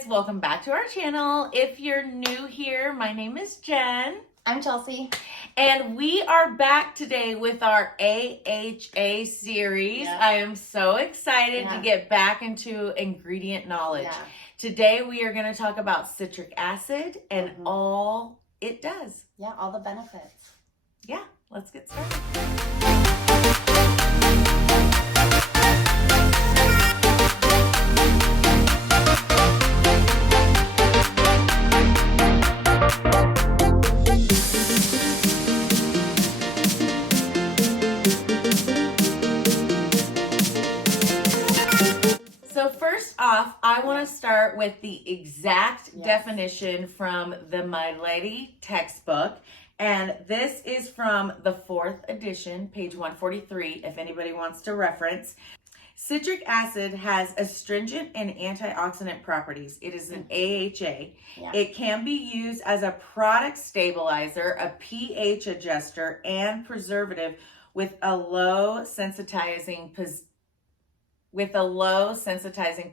guys, welcome back to our channel. If you're new here, my name is Jen. I'm Chelsea. And we are back today with our AHA series. Yeah. I am so excited to get back into ingredient knowledge. Yeah. Today we are going to talk about citric acid and all it does. Yeah, all the benefits. Yeah, let's get started. So first off, I want to start with the exact definition from the My Lady textbook. And this is from the 4th edition, page 143, if anybody wants to reference. Citric acid has astringent and antioxidant properties. It is an AHA. Yeah. It can be used as a product stabilizer, a pH adjuster, and preservative with a low sensitizing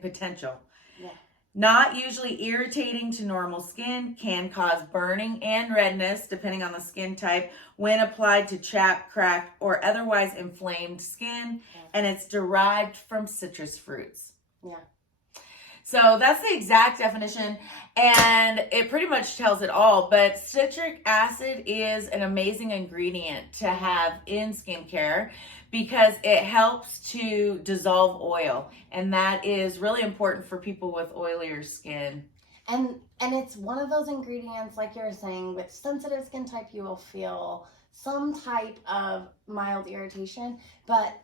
potential. Yeah. Not usually irritating to normal skin, can cause burning and redness depending on the skin type when applied to chapped, cracked, or otherwise inflamed skin, and it's derived from citrus fruits. Yeah. So that's the exact definition, and it pretty much tells it all, but citric acid is an amazing ingredient to have in skincare because it helps to dissolve oil, and that is really important for people with oilier skin. And it's one of those ingredients, like you were saying, with sensitive skin type, you will feel some type of mild irritation, but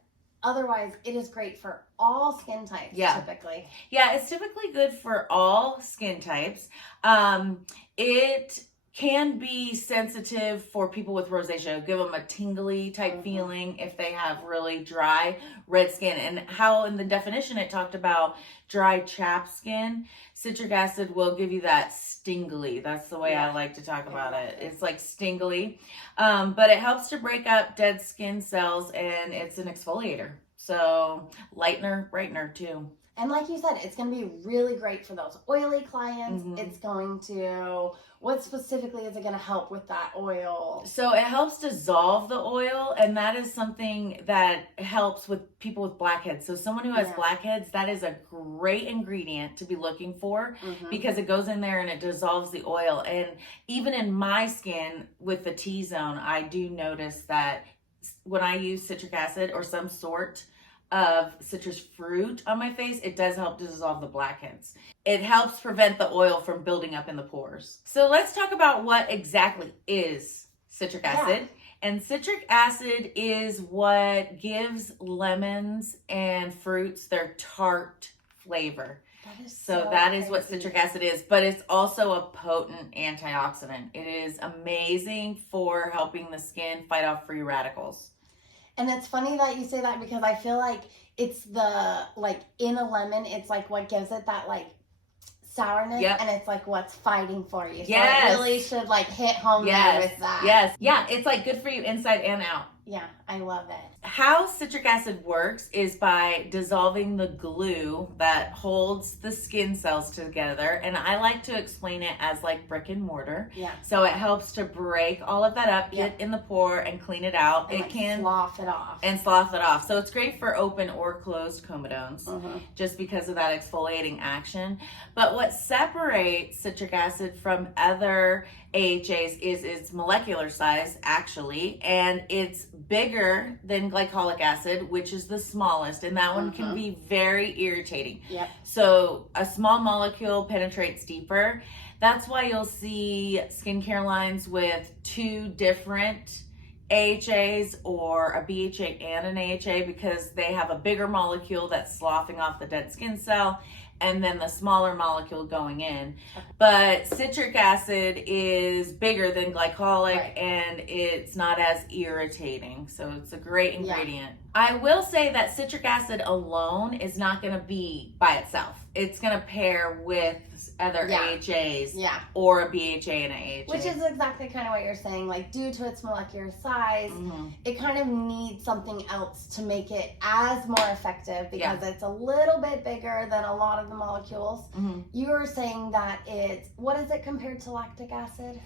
otherwise, it is great for all skin types, typically. Yeah, it's typically good for all skin types. It can be sensitive for people with rosacea. Give them a tingly type feeling if they have really dry, red skin. And how in the definition it talked about dry, chapped skin, citric acid will give you that stingly. That's the way I like to talk about it. It's like stingly. But it helps to break up dead skin cells, and it's an exfoliator. So lightener, brightener too. And like you said, it's going to be really great for those oily clients. It's going to, what specifically is it going to help with that oil? So it helps dissolve the oil, and that is something that helps with people with blackheads. So someone who has blackheads, that is a great ingredient to be looking for because it goes in there and it dissolves the oil. And even in my skin with the T-zone, I do notice that when I use citric acid or some sort of citrus fruit on my face, it does help to dissolve the blackheads. It helps prevent the oil from building up in the pores. So let's talk about what exactly is citric acid. And citric acid is what gives lemons and fruits their tart flavor. That is what citric acid is, but it's also a potent antioxidant. It is amazing for helping the skin fight off free radicals. And it's funny that you say that because I feel like it's the, like, in a lemon, it's like what gives it that, like, sourness, and it's like what's fighting for you. So it really should, like, hit home there with that. Yeah, it's like good for you inside and out. Yeah, I love it. How citric acid works is by dissolving the glue that holds the skin cells together. And I like to explain it as like brick and mortar. Yeah. So it helps to break all of that up, get in the pore, and clean it out. And it can slough it off. And slough it off. So it's great for open or closed comedones just because of that exfoliating action. But what separates citric acid from other AHAs is its molecular size, actually, and it's bigger than glycolic acid, which is the smallest, and that one can be very irritating. Yep. So a small molecule penetrates deeper. That's why you'll see skincare lines with 2 different AHAs or a BHA and an AHA because they have a bigger molecule that's sloughing off the dead skin cell and then the smaller molecule going in. But citric acid is bigger than glycolic and it's not as irritating. So it's a great ingredient. I will say that citric acid alone is not going to be by itself. it's going to pair with other AHAs or a BHA and an AHA. Which is exactly kind of what you're saying. Like, due to its molecular size, it kind of needs something else to make it as more effective because it's a little bit bigger than a lot of the molecules. You were saying that what is it compared to lactic acid?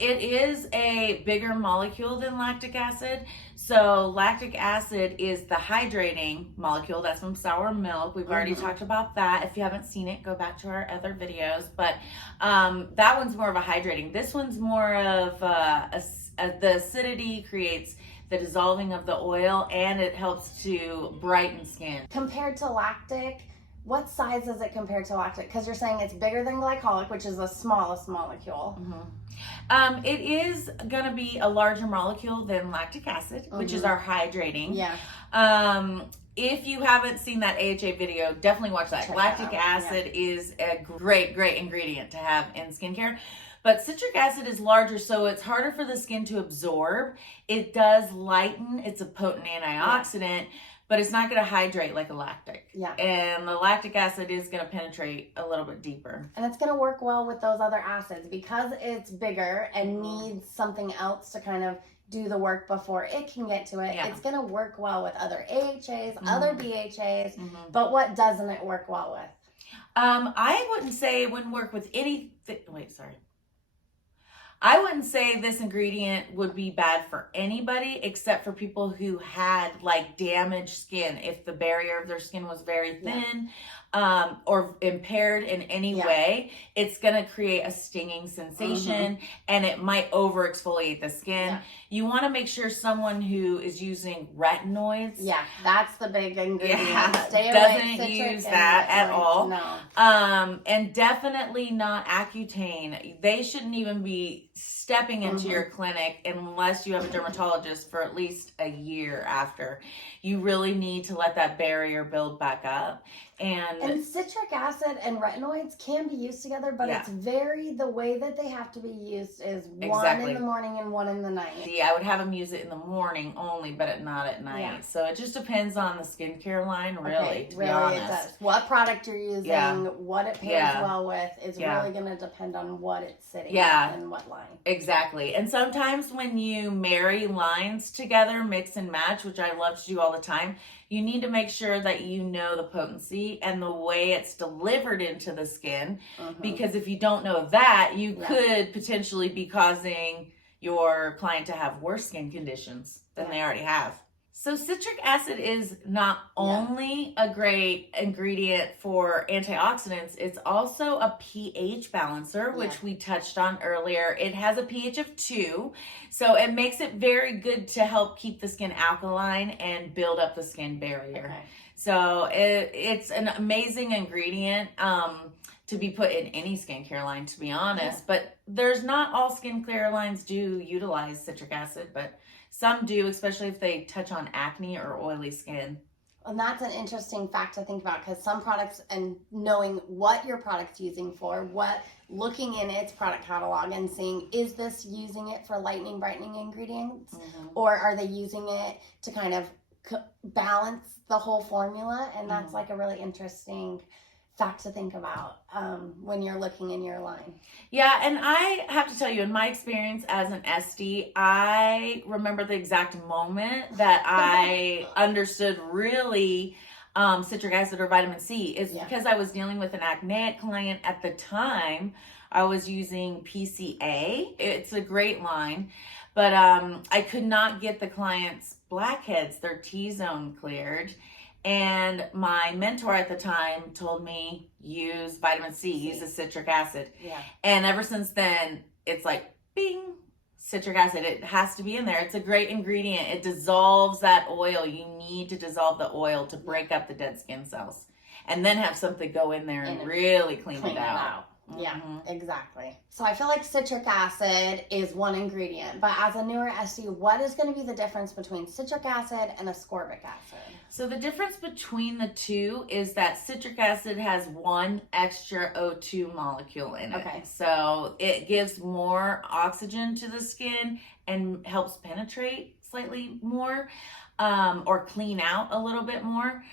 It is a bigger molecule than lactic acid. So lactic acid is the hydrating molecule. That's from sour milk. We've already talked about that. If you haven't seen it, go back to our other videos. But that one's more of a hydrating. This one's more of the acidity creates the dissolving of the oil, and it helps to brighten skin. Compared to lactic, what size is it compared to lactic? Because you're saying it's bigger than glycolic, which is the smallest molecule. It is going to be a larger molecule than lactic acid, which is our hydrating. If you haven't seen that AHA video, definitely watch that. Lactic acid is a great ingredient to have in skincare. But citric acid is larger, so it's harder for the skin to absorb. It does lighten. It's a potent antioxidant. But it's not going to hydrate like a lactic. And the lactic acid is going to penetrate a little bit deeper. And it's going to work well with those other acids because it's bigger and needs something else to kind of do the work before it can get to it. It's going to work well with other AHAs, other BHAs. But what doesn't it work well with? I wouldn't say it wouldn't work with anything. I wouldn't say this ingredient would be bad for anybody except for people who had like damaged skin. If the barrier of their skin was very thin or impaired in any way, it's going to create a stinging sensation and it might over exfoliate the skin. You want to make sure someone who is using retinoids. That's the big ingredient. Doesn't use that at all. No. And definitely not Accutane. They shouldn't even be stepping into your clinic unless you have a dermatologist for at least a year after. You really need to let that barrier build back up. And citric acid and retinoids can be used together, but it's the way that they have to be used is one in the morning and one in the night. I would have them use it in the morning only, but not at night. So it just depends on the skincare line, really, to be honest. It does. What product you're using, what it pairs well with is really going to depend on what it's sitting with and what line. Exactly. And sometimes when you marry lines together, mix and match, which I love to do all the time, you need to make sure that you know the potency and the way it's delivered into the skin. Because if you don't know that, you could potentially be causing your client to have worse skin conditions than they already have. So citric acid is not only a great ingredient for antioxidants, it's also a pH balancer, which we touched on earlier. It has a pH of 2, so it makes it very good to help keep the skin alkaline and build up the skin barrier. So it's an amazing ingredient to be put in any skincare line, to be honest. But there's not all skincare lines do utilize citric acid, but some do, especially if they touch on acne or oily skin. And that's an interesting fact to think about because some products, and knowing what your product's using for, looking in its product catalog and seeing, is this using it for lightening, brightening ingredients? Or are they using it to kind of balance the whole formula? And that's like a really interesting fact to think about when you're looking in your line. And I have to tell you, in my experience as an SD, I remember the exact moment that I understood really citric acid or vitamin C is because I was dealing with an acneic client at the time. I was using PCA. It's a great line, but I could not get the client's blackheads, their T-zone cleared. And my mentor at the time told me, use vitamin C, use the citric acid. And ever since then, it's like, bing, citric acid. It has to be in there. It's a great ingredient. It dissolves that oil. You need to dissolve the oil to break up the dead skin cells. And then have something go in there and really clean it out. Exactly. So I feel like citric acid is one ingredient, but as a newer SD, what is going to be the difference between citric acid and ascorbic acid? So the difference between the two is that citric acid has one extra O2 molecule in it. So it gives more oxygen to the skin and helps penetrate slightly more or clean out a little bit more.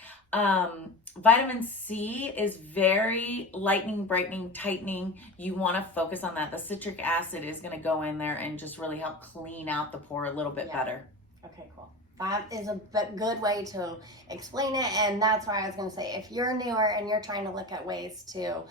Vitamin C is very lightening, brightening, tightening. You want to focus on that. The citric acid is going to go in there and just really help clean out the pore a little bit better. Okay, cool. That is a good way to explain it. And that's why I was going to say, if you're newer and you're trying to look at ways to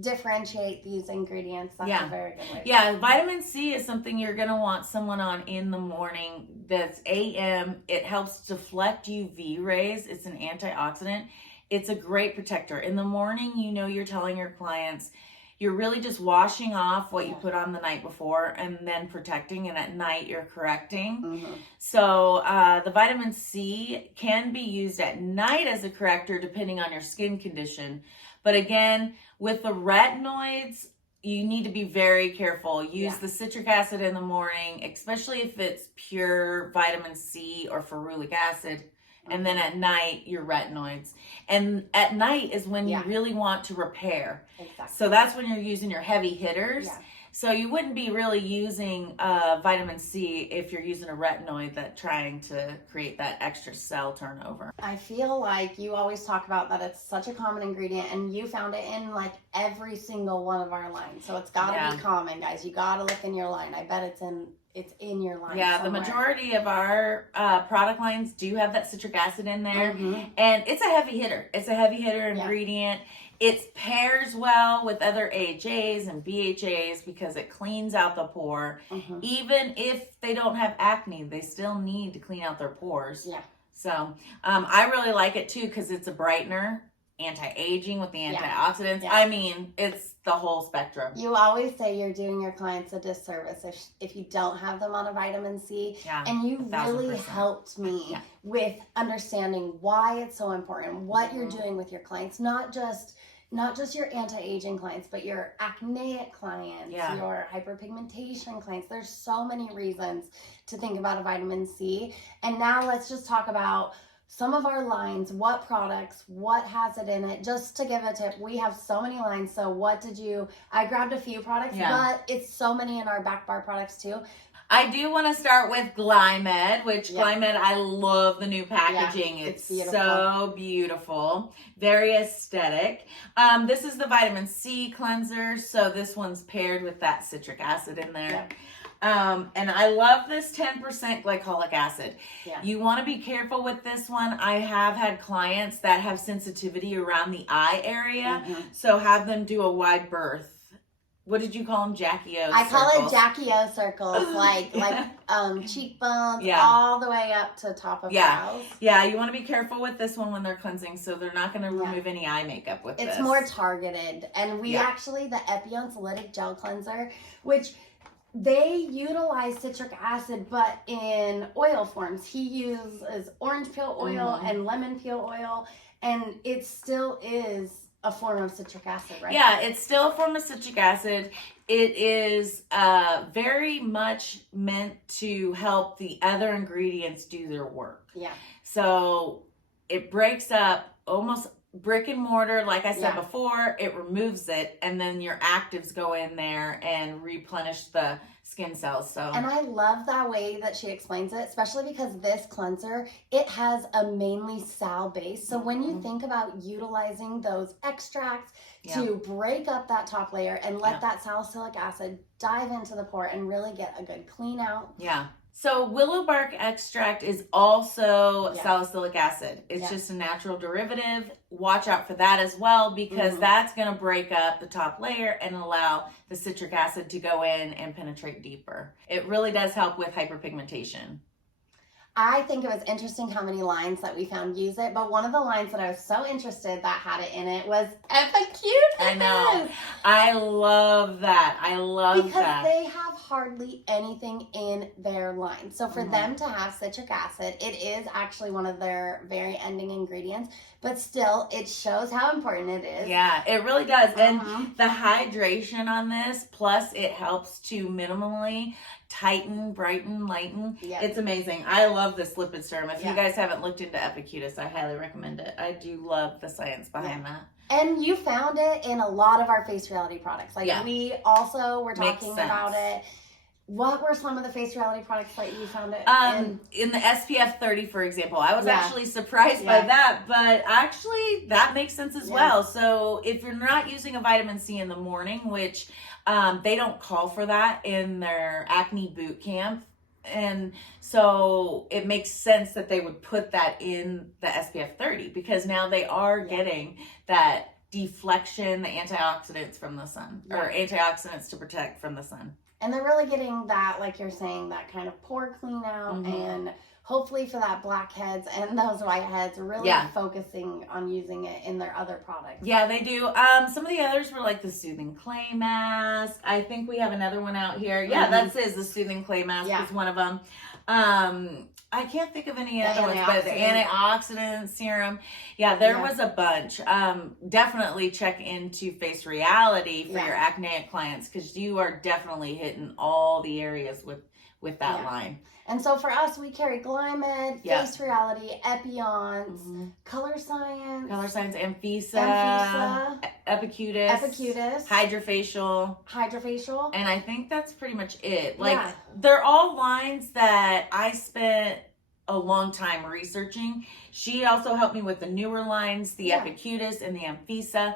differentiate these ingredients, that's a very good way. Yeah, vitamin C is something you're going to want someone on in the morning. That's AM. It helps deflect UV rays. It's an antioxidant. It's a great protector. In the morning, you're telling your clients, you're really just washing off what you put on the night before and then protecting, and at night you're correcting. So the vitamin C can be used at night as a corrector depending on your skin condition. But again, with the retinoids, you need to be very careful. Use the citric acid in the morning, especially if it's pure vitamin C or ferulic acid. And then at night, your retinoids. And at night is when you really want to repair. Exactly. So that's when you're using your heavy hitters. Yeah. So you wouldn't be really using vitamin C if you're using a retinoid that's trying to create that extra cell turnover. I feel like you always talk about that it's such a common ingredient, and you found it in like every single one of our lines. So it's got to be common, guys. You got to look in your line. I bet it's in your line. Yeah, somewhere. The majority of our product lines do have that citric acid in there, and it's a heavy hitter. It's a heavy hitter ingredient. It pairs well with other AHAs and BHAs because it cleans out the pore. Even if they don't have acne, they still need to clean out their pores. Yeah. So I really like it too because it's a brightener, anti-aging with the antioxidants. I mean, it's the whole spectrum. You always say you're doing your clients a disservice if you don't have them on a vitamin C. And you 1,000%. really helped me with understanding why it's so important, what you're doing with your clients, not just your anti-aging clients, but your acneic clients, your hyperpigmentation clients. There's so many reasons to think about a vitamin C. And now let's just talk about some of our lines, what products, what has it in it. Just to give a tip, we have so many lines. So I grabbed a few products, but it's so many in our back bar products too. I do want to start with Glymed, which Glymed, I love the new packaging. It's beautiful. So beautiful. Very aesthetic. This is the vitamin C cleanser. So this one's paired with that citric acid in there. And I love this 10% glycolic acid. You want to be careful with this one. I have had clients that have sensitivity around the eye area. So have them do a wide berth. What did you call them? Jackie O circles? I call it Jackie O circles, like cheekbones all the way up to top of brows. Yeah, you want to be careful with this one when they're cleansing, so they're not going to remove any eye makeup with this. It's more targeted. And we actually, the Epioncylytic Gel Cleanser, which they utilize citric acid, but in oil forms. He uses orange peel oil and lemon peel oil, and it still is a form of citric acid, right? Yeah, it's still a form of citric acid. It is very much meant to help the other ingredients do their work. Yeah. So it breaks up almost brick and mortar, like I said before, it removes it, and then your actives go in there and replenish the skin cells. And I love that way that she explains it, especially because this cleanser, it has a mainly sal base. So when you think about utilizing those extracts to break up that top layer and let that salicylic acid dive into the pore and really get a good clean out. Yeah. So willow bark extract is also salicylic acid. It's just a natural derivative. Watch out for that as well, because that's going to break up the top layer and allow the citric acid to go in and penetrate deeper. It really does help with hyperpigmentation. I think it was interesting how many lines that we found use it, but one of the lines that I was so interested that had it in it was Epicute. I know. I love that. I love that. Because they have hardly anything in their line. So for them to have citric acid, it is actually one of their very ending ingredients, but still it shows how important it is. Yeah, it really does. And the hydration on this, plus it helps to minimally tighten, brighten, lighten. It's amazing. I love this lipid serum. If you guys haven't looked into Epicutis, I highly recommend it. I do love the science behind that. And you found it in a lot of our Face Reality products. Like we also were talking about it What were some of the face reality products that you found it in the SPF 30, for example? I was Yeah. actually surprised by that, but actually that makes sense as well. So if you're not using a vitamin C in the morning, which they don't call for that in their acne boot camp, and so it makes sense that they would put that in the SPF 30 because now they are getting that deflection, the antioxidants from the sun, or antioxidants to protect from the sun. And they're really getting that, like you're saying, that kind of pore clean out, and hopefully for that blackheads and those whiteheads, really focusing on using it in their other products. Yeah, they do. Some of the others were like the Soothing Clay Mask. I think we have another one out here. Yeah, that is the Soothing Clay Mask is one of them. I can't think of any other ones, but the antioxidant serum. Yeah, there was a bunch. Definitely check into Face Reality for your acneic clients because you are definitely hitting all the areas with that line. And so for us, we carry Glymed, Face Reality, Epionce, Color Science, Amphisa, Epicutis, Hydrofacial, and I think that's pretty much it. Like they're all lines that I spent a long time researching. She also helped me with the newer lines, the Epicutis and the Amphisa.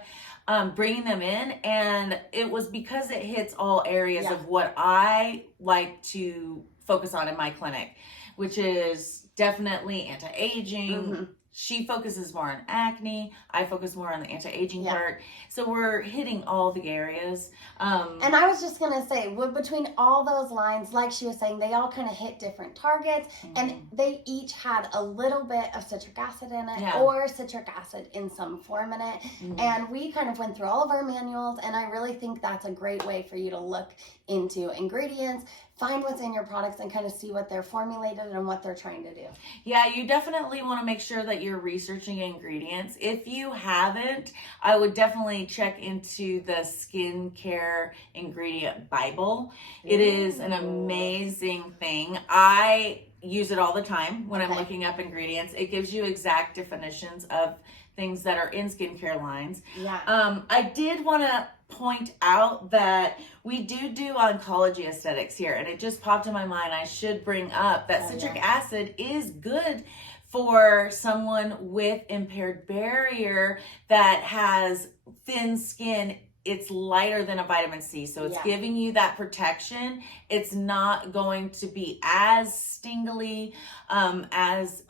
Bringing them in, and it was because it hits all areas of what I like to focus on in my clinic, which is definitely anti-aging. She focuses more on acne. I focus more on the anti-aging part. So we're hitting all the areas. And I was just going to say, between all those lines, like she was saying, they all kind of hit different targets. And they each had a little bit of citric acid in it or citric acid in some form in it. And we kind of went through all of our manuals. And I really think that's a great way for you to look into ingredients, find what's in your products, and kind of see what they're formulated and what they're trying to do. Yeah, you definitely want to make sure that you're researching ingredients. If you haven't, I would definitely check into the Skincare Ingredient Bible. It is an amazing thing. I use it all the time when I'm looking up ingredients. It gives you exact definitions of things that are in skincare lines. I did want to point out that we do oncology aesthetics here, and it just popped in my mind. I should bring up that citric acid is good for someone with impaired barrier that has thin skin. It's lighter than a vitamin C, so it's giving you that protection. It's not going to be as stingly as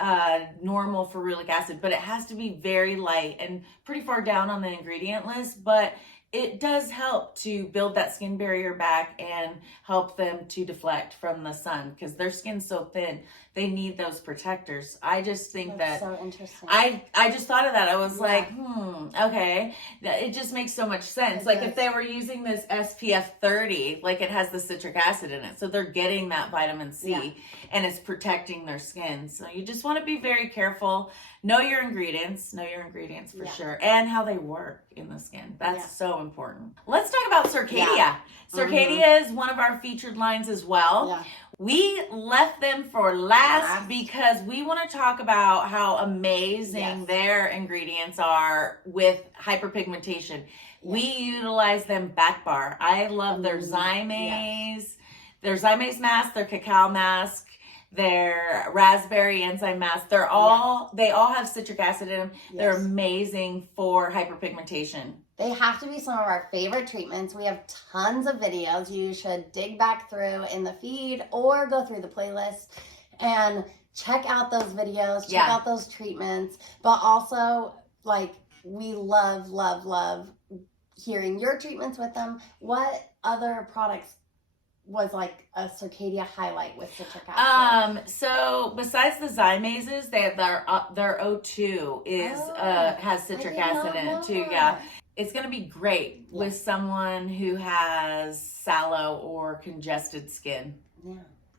normal ferulic acid, but it has to be very light and pretty far down on the ingredient list, but it does help to build that skin barrier back and help them to deflect from the sun because their skin's so thin. They need those protectors. I just think that's so interesting. I just thought of that. I was like, okay. It just makes so much sense. Like if they were using this SPF 30, like it has the citric acid in it. So they're getting that vitamin C and it's protecting their skin. So you just want to be very careful. Know your ingredients for sure, and how they work in the skin. That's so important. Let's talk about Circadia. Circadia is one of our featured lines as well. We left them for last because we want to talk about how amazing their ingredients are with hyperpigmentation. We utilize them back bar. I love their Zymase, their Zymase mask, their cacao mask, their raspberry enzyme mask. They're all they all have citric acid in them. They're amazing for hyperpigmentation. They have to be some of our favorite treatments. We have tons of videos. You should dig back through in the feed or go through the playlist and check out those videos, check out those treatments. But also, like, we love hearing your treatments with them. What other products was like a Circadia highlight with citric acid? So besides the Zymases, they have their O2 is has citric acid in it too. It's going to be great with someone who has sallow or congested skin.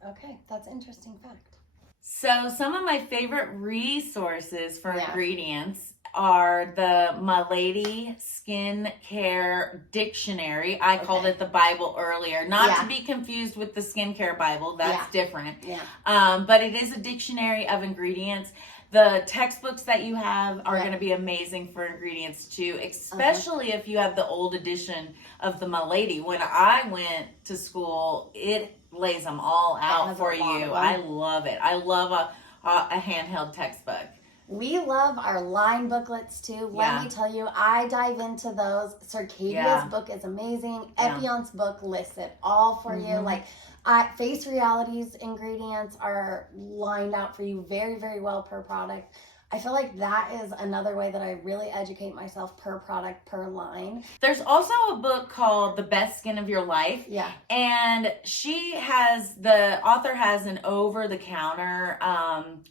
Okay, that's interesting fact. So some of my favorite resources for ingredients are the My Lady Skin Care Dictionary. I called it the Bible earlier, not to be confused with the Skincare Bible. That's different. But it is a dictionary of ingredients. The textbooks that you have are going to be amazing for ingredients too, especially if you have the old edition of the My Lady. When I went to school, it lays them all out has for a lot you. of them. I love it. I love a handheld textbook. We love our line booklets too. Let me tell you, I dive into those. Circadia's book is amazing. Epion's book lists it all for you. Like, Face Reality's ingredients are lined out for you very, very well per product. I feel like that is another way that I really educate myself per product, per line. There's also a book called The Best Skin of Your Life. Yeah. And the author has an over-the-counter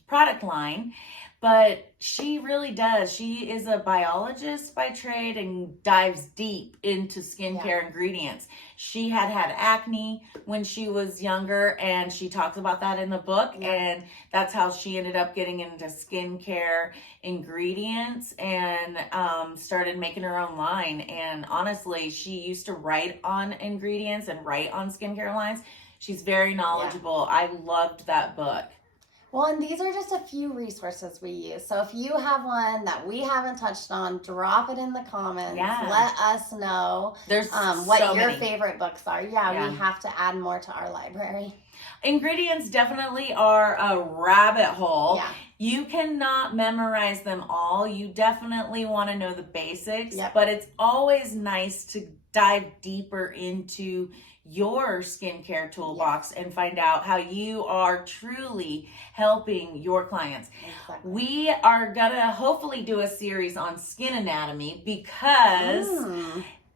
product line. But she really does. She is a biologist by trade and dives deep into skincare ingredients. She had acne when she was younger, and she talks about that in the book. And that's how she ended up getting into skincare ingredients and started making her own line. And honestly, she used to write on ingredients and write on skincare lines. She's very knowledgeable. I loved that book. Well, and these are just a few resources we use. So if you have one that we haven't touched on, drop it in the comments. Let us know what your favorite books are. We have to add more to our library. Ingredients definitely are a rabbit hole. Yeah. You cannot memorize them all. You definitely want to know the basics, Yep. but it's always nice to dive deeper into your skincare toolbox and find out how you are truly helping your clients. Exactly. We are gonna hopefully do a series on skin anatomy because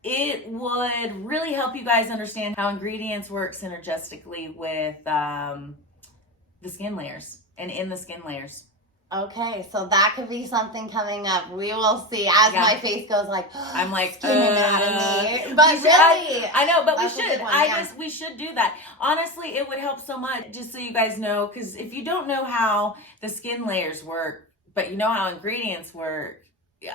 it would really help you guys understand how ingredients work synergistically with the skin layers and in the skin layers. Okay, so that could be something coming up. We will see as my face goes like, I'm like, skin anatomy. But really, I know, but we should. One, We should do that. Honestly, it would help so much, just so you guys know, because if you don't know how the skin layers work, but you know how ingredients work,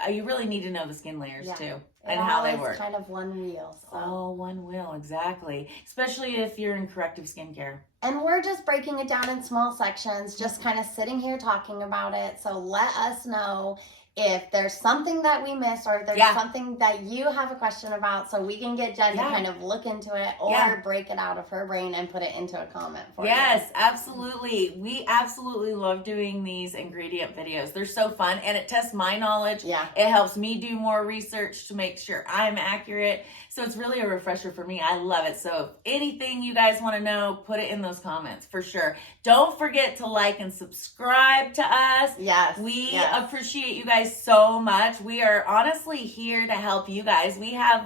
you really need to know the skin layers too. And how they work. It's kind of one wheel. So. Oh, one wheel, exactly. Especially if you're in corrective skincare. And we're just breaking it down in small sections, just kind of sitting here talking about it. So let us know if there's something that we missed or if there's something that you have a question about, so we can get Jen to kind of look into it or break it out of her brain and put it into a comment for you. Yes, absolutely. We absolutely love doing these ingredient videos. They're so fun, and it tests my knowledge. Yeah. It helps me do more research to make sure I'm accurate. So it's really a refresher for me. I love it. So if anything you guys want to know, put it in those comments for sure. Don't forget to like and subscribe to us. Yes. We appreciate you guys so much. We are honestly here to help you guys. We have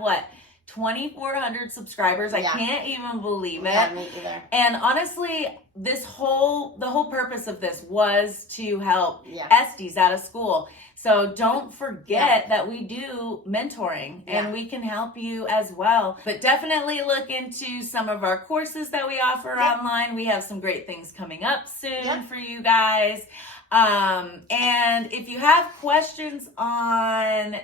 2,400 subscribers. I can't even believe it. Yeah, me either. And honestly, the whole purpose of this was to help Estes out of school. So don't forget that we do mentoring and we can help you as well. But definitely look into some of our courses that we offer online. We have some great things coming up soon for you guys. And if you have questions on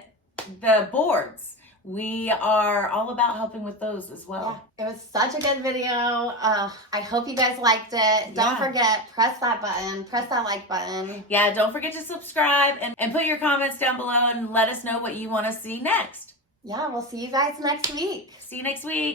the boards, we are all about helping with those as well. Yeah, it was such a good video. I hope you guys liked it. Don't forget, press that button, press that like button. Yeah, don't forget to subscribe and put your comments down below and let us know what you want to see next. Yeah, we'll see you guys next week. See you next week.